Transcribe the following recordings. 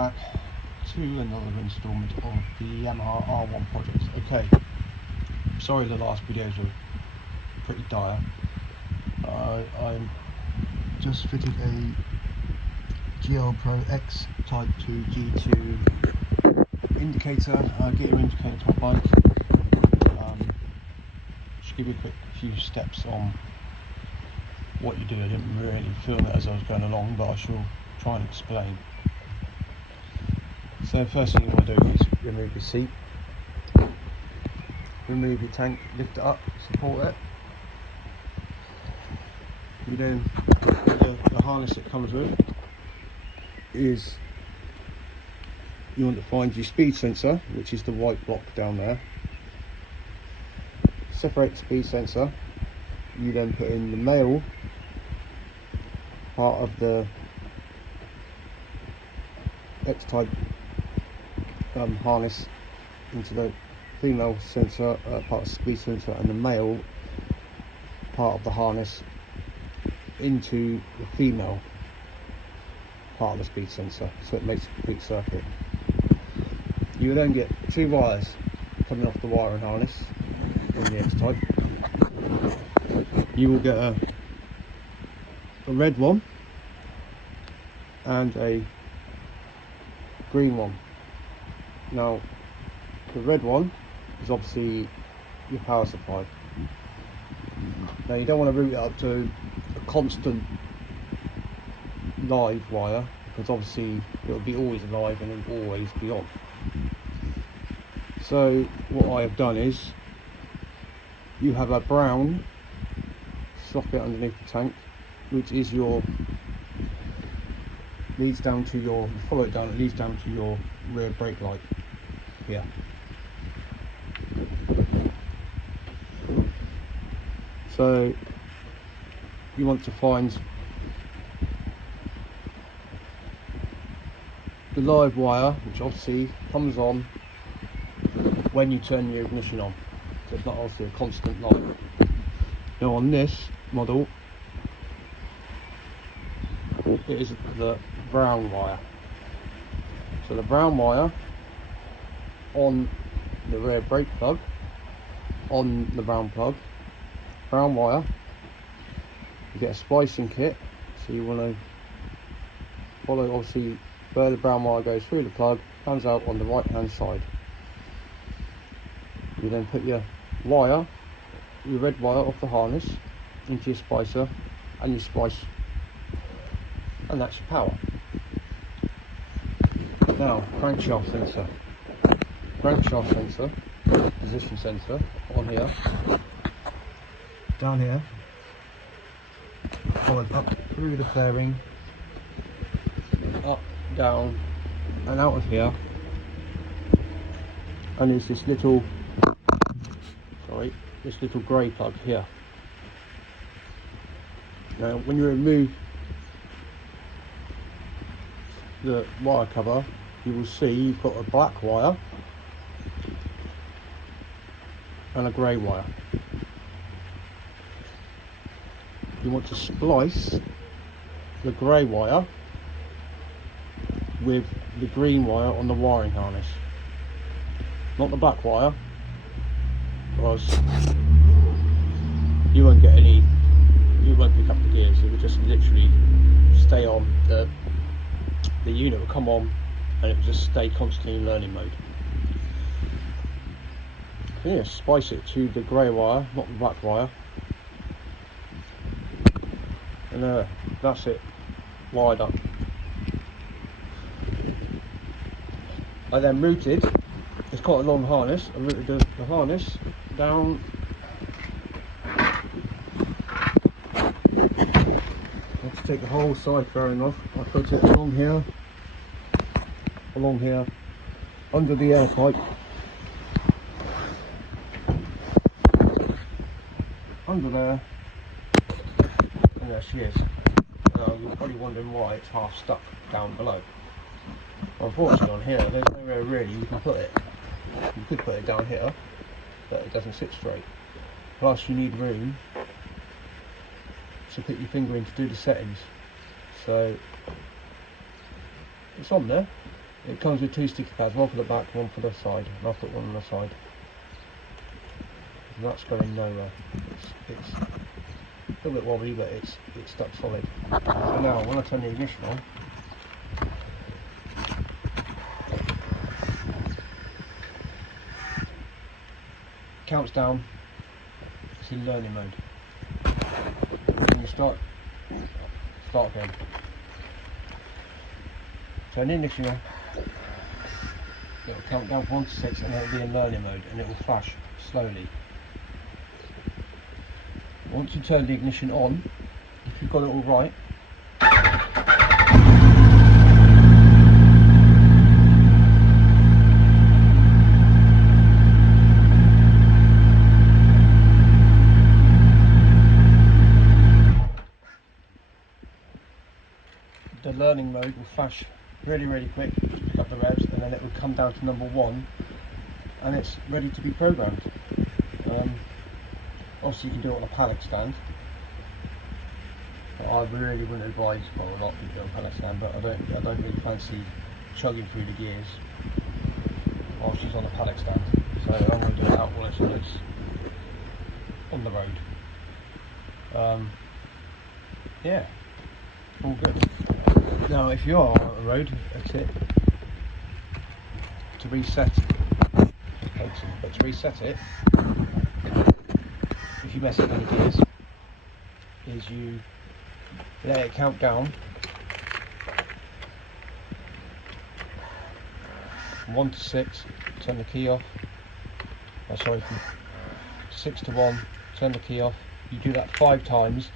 back to another instalment of the Yamaha R1 project. Okay, sorry the last videos were pretty dire. I just fitted a GLPRO X Type 2 G2 indicator, gear indicator to my bike. Just give you a few steps on what you do. I didn't really film it as I was going along, but I shall try and explain. So first thing you want to do is remove your seat, remove your tank, lift it up, support it. You then, the harness that comes with is, you want to find your speed sensor, which is the white block down there. Separate the speed sensor. You then put in the male part of the X-type harness into the female sensor, part of the speed sensor, and the male part of the harness into the female part of the speed sensor, so it makes a complete circuit. You will then get two wires coming off the wiring harness on the X-type. You will get a red one and a green one. Now the red one is obviously your power supply. Now you don't want to route it up to a constant live wire, because obviously it will be always live and it will always be on. So what I have done is, you have a brown socket underneath the tank, which is your, leads down to your, follow it down, it leads down to your rear brake light here. So you want to find the live wire, which obviously comes on when you turn your ignition on, so it's not obviously a constant light. Now on this model, it is the brown wire. So the brown wire on the rear brake plug, on the brown plug, brown wire. You get a splicing kit, so you want to follow obviously where the brown wire goes through the plug, comes out on the right hand side. You then put your wire, your red wire off the harness into your splicer, and you splice, and that's your power. Now crankshaft sensor, position sensor on here, down here, followed up through the fairing, up, down, and out of here, and there's this little grey plug here. Now when you remove the wire cover, you will see you've got a black wire and a grey wire. You want to splice the grey wire with the green wire on the wiring harness, not the black wire, because you won't get any, you won't pick up the gears. It will just literally stay on, the unit will come on and it will just stay constantly in learning mode. So yeah, splice it to the grey wire, not the black wire, and that's it, wired up. I then routed, it's quite a long harness, I routed the harness down, I have to take the whole side fairing off. I put it along here, under the air pipe, under there, and there she is. You're probably wondering why it's half stuck down below. Unfortunately on here, there's nowhere really you can put it. You could put it down here, but it doesn't sit straight. Plus you need room to put your finger in to do the settings. So it's on there, It comes with 2 sticker pads, one for the back, one for the side, and I'll put one on the side. And that's going nowhere. It's a little bit wobbly, but it's stuck solid. So now when I turn the ignition on, counts down, it's in learning mode. When you start again. So in the ignition, it'll count down from 1 to 6 and it'll be in learning mode and it will flash slowly. Once you turn the ignition on, if you've got it all right, the learning mode will flash really quick to pick up the revs, and then it will come down to number 1 and it's ready to be programmed. Obviously you can do it on a pallet stand, but I really wouldn't advise, well, a lot of people do it on a pallet stand, but I don't really fancy chugging through the gears while she's on a pallet stand, so I'm going to do it out while it's on the road. Yeah, all good. Now if you are on the road, a tip to reset but to reset it, if you mess up any gears, is you let it count down from 1 to 6, turn the key off, from 6 to 1, turn the key off. You do that 5 times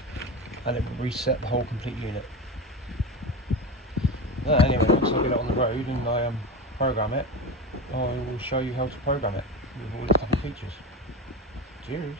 and it will reset the whole complete unit. Anyway, once I get it on the road and I program it, I will show you how to program it with all its couple features. Cheers!